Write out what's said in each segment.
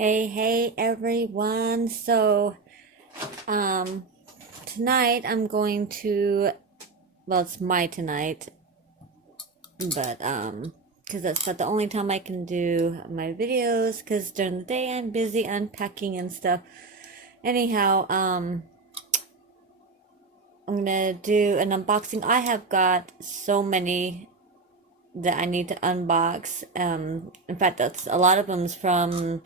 Hey everyone. Um tonight I'm going to well it's my tonight, but because that's about the only time I can do my videos because during the day I'm busy unpacking and stuff. Anyhow, I'm gonna do an unboxing. I have got so many that I need to unbox. In fact, that's a lot of them's from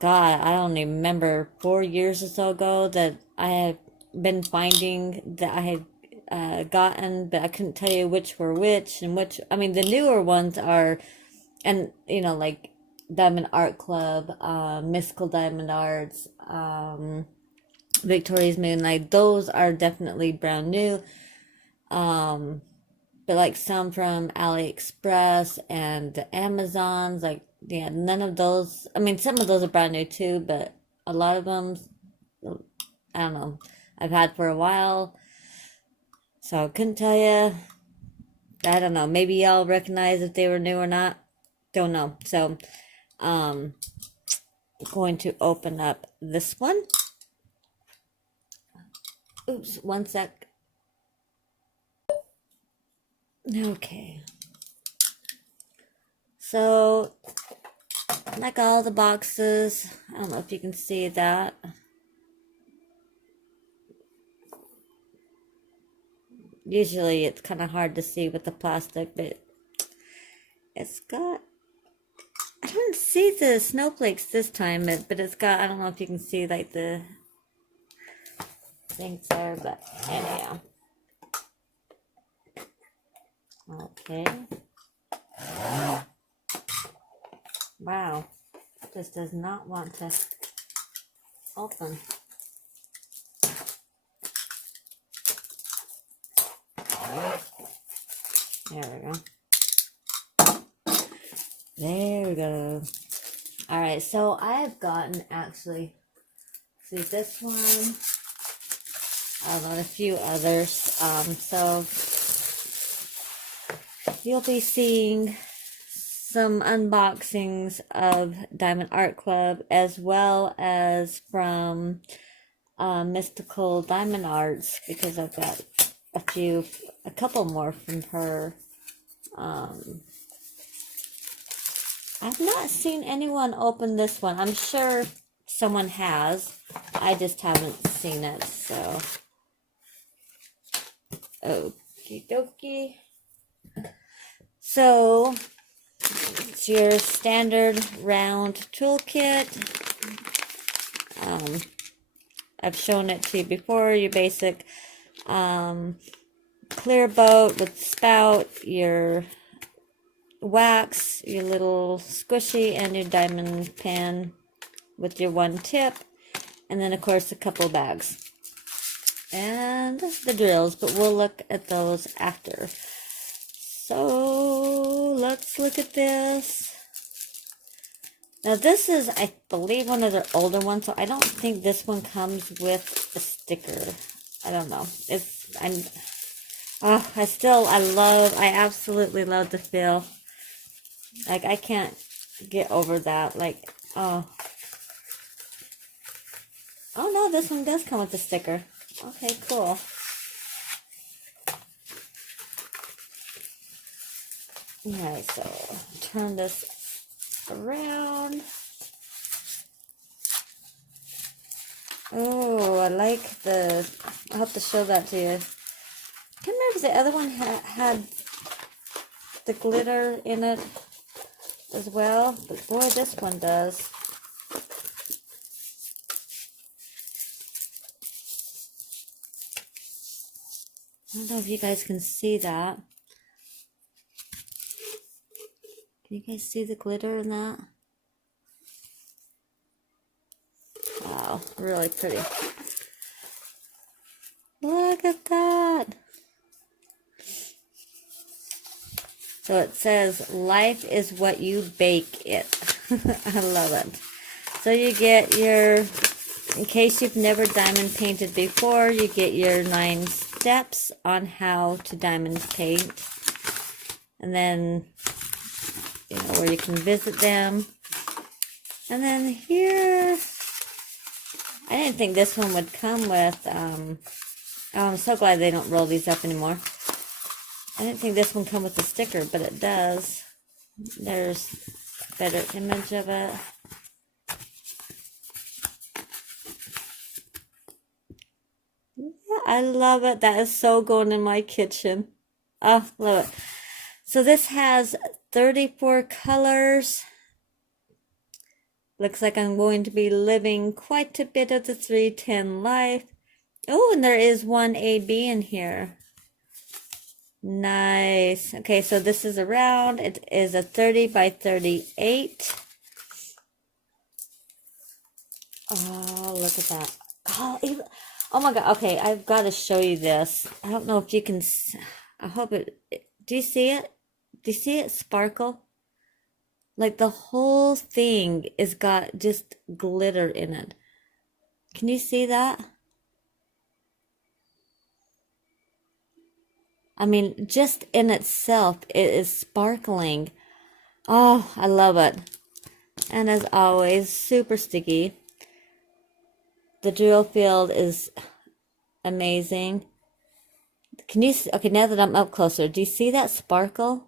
God, I don't even remember 4 years or so ago that I have been finding that I had gotten, but I couldn't tell you which were which and which. I mean, the newer ones are, and like Diamond Art Club, Mystical Diamond Arts, Victoria's Moonlight. Those are definitely brand new. Um, but like some from AliExpress and the Amazons, like yeah, none of those. I mean, some of those are brand new too, but a lot of them, I don't know, I've had for a while, so I couldn't tell you. I don't know. Maybe y'all recognize if they were new or not. Don't know. So, um, going to open up this one. Oops, one sec. Okay. So, like all the boxes, I don't know if you can see that. Usually it's kind of hard to see with the plastic, but it's got, I don't see the snowflakes this time, but it's got, I don't know if you can see like the things there, but anyhow. Okay. Wow. This does not want to open. There we go. There we go. Alright, so I have gotten actually, see this one, I've got a few others. So you'll be seeing some unboxings of Diamond Art Club as well as from Mystical Diamond Arts because I've got a couple more from her. I've not seen anyone open this one. I'm sure someone has. I just haven't seen it, so. Okie dokie. So, it's your standard round toolkit. I've shown it to you before. Your basic clear boat with spout, your wax, your little squishy, and your diamond pan with your one tip, and then of course a couple bags and the drills, but we'll look at those after. So let's look at this. Now this is, I believe, one of their older ones, so I don't think this one comes with a sticker. I don't know. I absolutely love the feel. Like, I can't get over that. Like, oh no, this one does come with a sticker. Okay, cool. Alright, so turn this around. Oh, I'll have to show that to you. I can't remember if the other one had the glitter in it as well, but boy, this one does. I don't know if you guys can see that. Can you guys see the glitter in that? Wow, really pretty. Look at that. So it says, life is what you bake it. I love it. So you get in case you've never diamond painted before, you get your 9 steps on how to diamond paint. And then, where you can visit them. And then here, I didn't think this one would come with, oh, I'm so glad they don't roll these up anymore. I didn't think this one come with a sticker, but it does. There's a better image of it. Yeah, I love it. That is so going in my kitchen. Oh, love it. So this has 34 colors. Looks like I'm going to be living quite a bit of the 310 life. Oh, and there is one AB in here. Nice. Okay, so this is a round. It is a 30 by 38. Oh, look at that. Oh my God. Okay, I've got to show you this. I don't know if you can. I hope it. Do you see it? Do you see it sparkle? Like the whole thing is got just glitter in it. Can you see that? I mean, just in itself, it is sparkling. Oh, I love it. And as always, super sticky. The drill field is amazing. Can you see? Okay, now that I'm up closer, do you see that sparkle?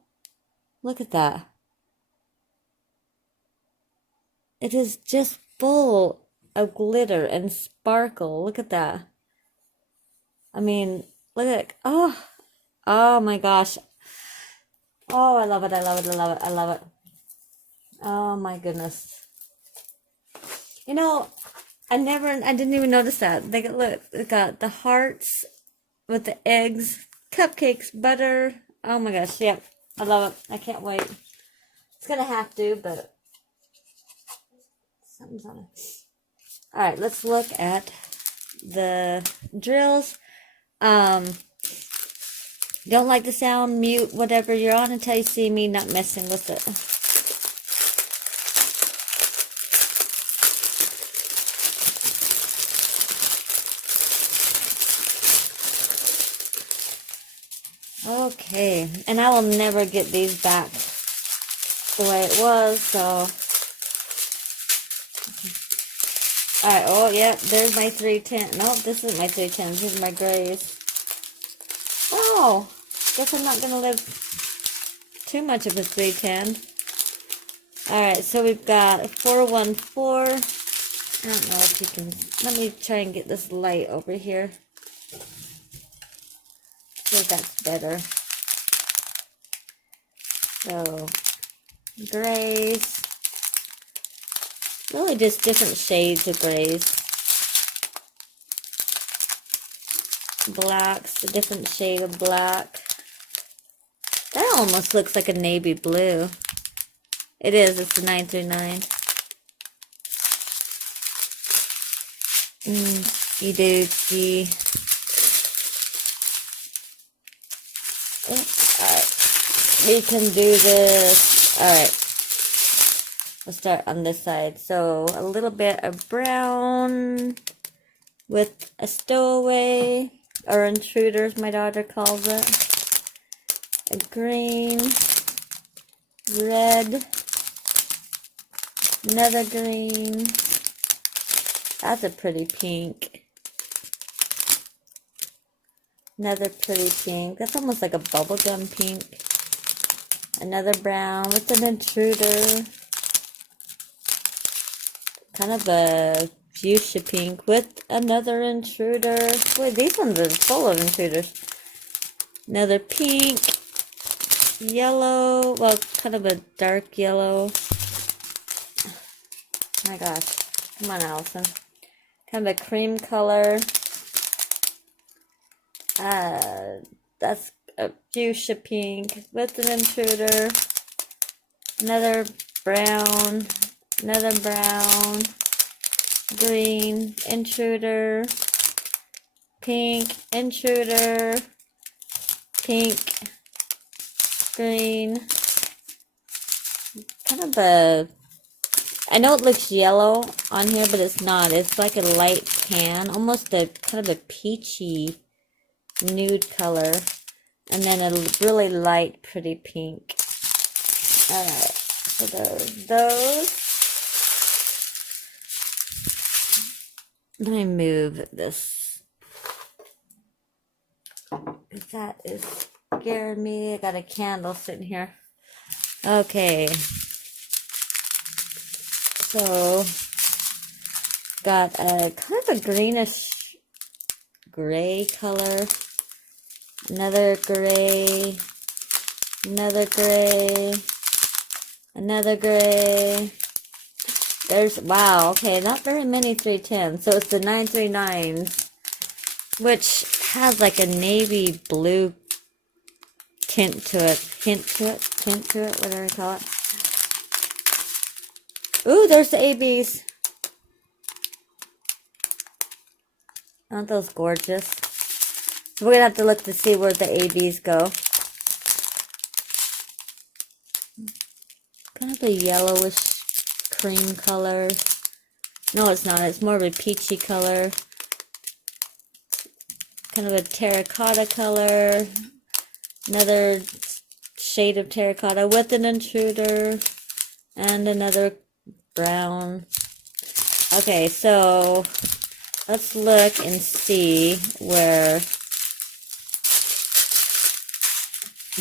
Look at that. It is just full of glitter and sparkle. Look at that. I mean, look at it. Oh my gosh. Oh, I love it. I love it. I love it. I love it. Oh my goodness. You know, I didn't even notice that. Look, it got the hearts with the eggs, cupcakes, butter. Oh my gosh, yep. I love it. I can't wait. It's gonna have to, but something's on it. Alright, let's look at the drills. Don't like the sound, mute whatever you're on until you see me not messing with it. Okay, and I will never get these back the way it was, so. Alright, oh, yep, there's my 310. Nope, this isn't my 310. These are my grays. Oh, guess I'm not going to live too much of a 310. Alright, so we've got 414. I don't know if you can. Let me try and get this light over here. See if that's better. So, grays. Really just different shades of grays. Blacks, a different shade of black. That almost looks like a navy blue. It is, it's a 939. Edookie. Alright. We can do this. Alright. We'll start on this side. So a little bit of brown with a stowaway, or intruders, my daughter calls it. A green, red, another green. That's a pretty pink. Another pretty pink. That's almost like a bubblegum pink. Another brown with an intruder. Kind of a fuchsia pink with another intruder. Boy, these ones are full of intruders. Another pink. Yellow. Well, kind of a dark yellow. My gosh. Come on, Allison. Kind of a cream color. That's a fuchsia pink with an intruder. Another brown. Another brown. Green. Intruder. Pink. Intruder. Pink. Green. Kind of a... I know it looks yellow on here, but it's not. It's like a light tan. Almost a kind of a peachy nude color, and then a really light pretty pink. Alright, so those Let me move this. That is scaring me. I got a candle sitting here. Okay. So, got a kind of a greenish gray color. Another gray. Another gray. Another gray. There's, wow, okay, not very many 310s. So it's the 939s, which has like a navy blue tint to it. Tint to it, whatever you call it. Ooh, there's the ABs. Aren't those gorgeous? So we're gonna have to look to see where the ABs go. Kind of a yellowish cream color. No, it's not. It's more of a peachy color. Kind of a terracotta color. Another shade of terracotta with an intruder. And another brown. Okay, so let's look and see where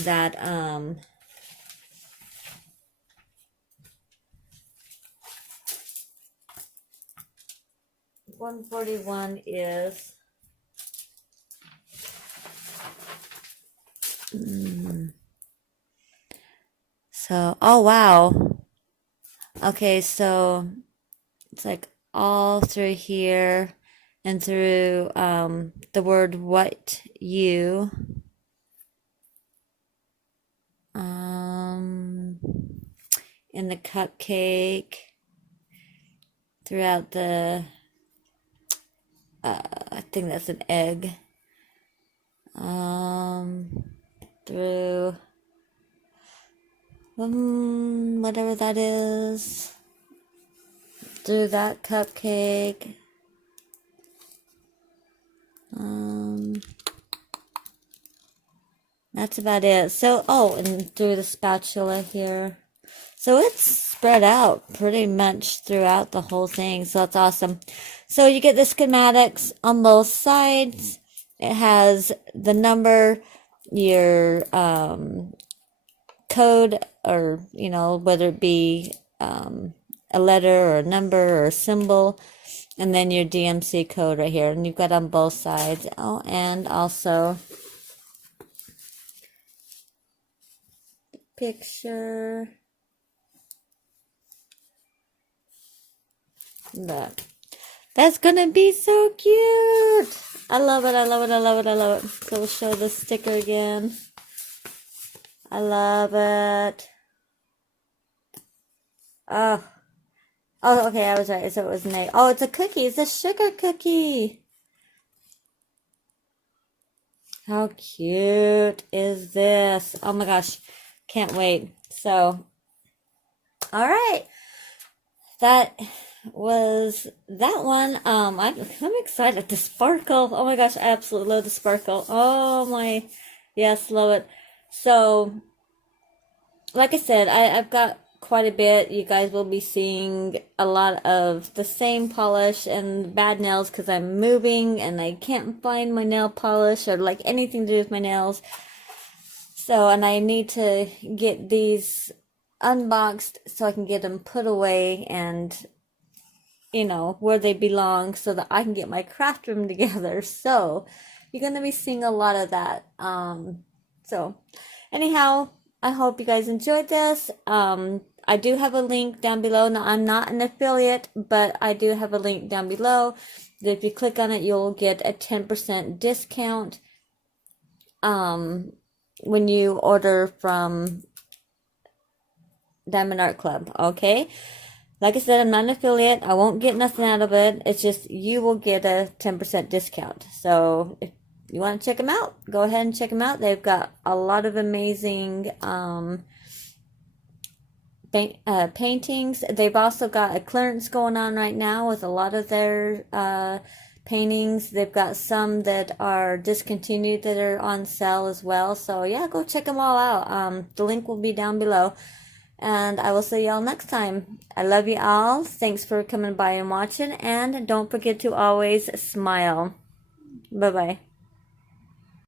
that 141 is. So, oh wow. Okay, so it's like all through here and through the word what you in the cupcake throughout the I think that's an egg through whatever that is, through that cupcake, that's about it. So, oh, and through the spatula here. So it's spread out pretty much throughout the whole thing. So that's awesome. So you get the schematics on both sides. It has the number, your code, or, you know, whether it be a letter or a number or a symbol, and then your DMC code right here. And you've got on both sides. Oh, and also picture. That's gonna be so cute. I love it. I love it. I love it. I love it. So we'll show the sticker again. I love it. Oh. Oh, okay, I was right. So it was Nate. Oh, it's a cookie. It's a sugar cookie. How cute is this? Oh my gosh. Can't wait. So, all right. That was that one. I'm excited. The sparkle. Oh my gosh, I absolutely love the sparkle. Oh my, yes, love it. So, like I said, I've got quite a bit. You guys will be seeing a lot of the same polish and bad nails because I'm moving and I can't find my nail polish or like anything to do with my nails. So, and I need to get these unboxed so I can get them put away and, you know, where they belong so that I can get my craft room together. So you're going to be seeing a lot of that. So anyhow, I hope you guys enjoyed this. I do have a link down below. Now, I'm not an affiliate, but I do have a link down below. If you click on it, you'll get a 10% discount when you order from Diamond Art Club, okay? Like I said, I'm not an affiliate. I won't get nothing out of it. It's just you will get a 10% discount. So if you want to check them out, go ahead and check them out. They've got a lot of amazing paintings. They've also got a clearance going on right now with a lot of their paintings. They've got some that are discontinued that are on sale as well. So yeah, go check them all out. The link will be down below. And I will see y'all next time. I love you all. Thanks for coming by and watching. And don't forget to always smile. Bye bye.